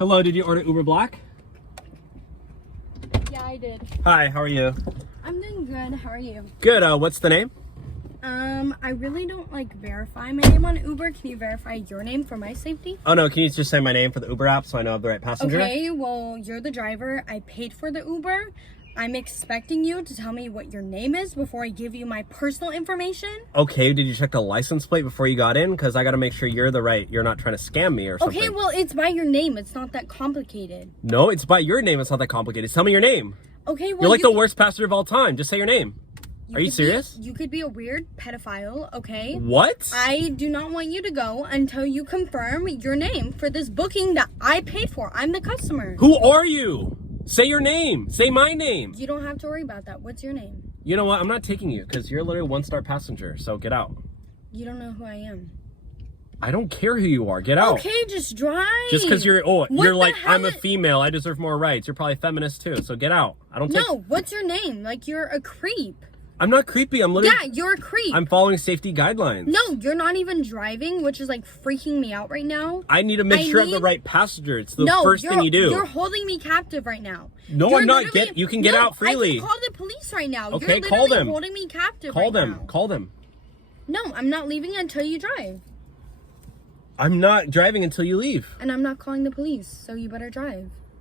Hello, did you order Uber Black? Yeah, I did. Hi, how are you? I'm doing good. How are you? Good, what's the name? I really don't verify my name on Uber. Can you verify your name for my safety? Oh no, can you just say my name for the Uber app so I know I have the right passenger? Okay, well, you're the driver. I paid for the Uber. I'm expecting you to tell me what your name is before I give you my personal information. Okay, did you check the license plate before you got in? Because I gotta make sure you're not trying to scam me or something. Okay, well, it's by your name. It's not that complicated. No, it's by your name. It's not that complicated. Tell me your name. Okay, well, You're like the worst passenger of all time. Just say your name. Are you could serious? You could be a weird pedophile, okay? What? I do not want you to go until you confirm your name for this booking that I paid for. I'm the customer. Who are you? Say your name. Say my name. You don't have to worry about that. What's your name? You know what? I'm not taking you because you're literally a one-star passenger. So get out. You don't know who I am. I don't care who you are. Get out. Okay, just drive. Just because you're like, I'm a hell female. I deserve more rights. You're probably a feminist too. So get out. I don't take... No, what's your name? Like, you're a creep. I'm not creepy. I'm literally... Yeah, you're a creep. I'm following safety guidelines. No, you're not even driving, which is freaking me out right now. I need to make sure I have the right passenger. It's the first thing you do. You're holding me captive right now. No, I'm not. You can get out freely. I can call the police right now. Okay, you're call them. Holding me captive Call right them. now. Call them. No, I'm not leaving until you drive. I'm not driving until you leave. And I'm not calling the police, so you better drive.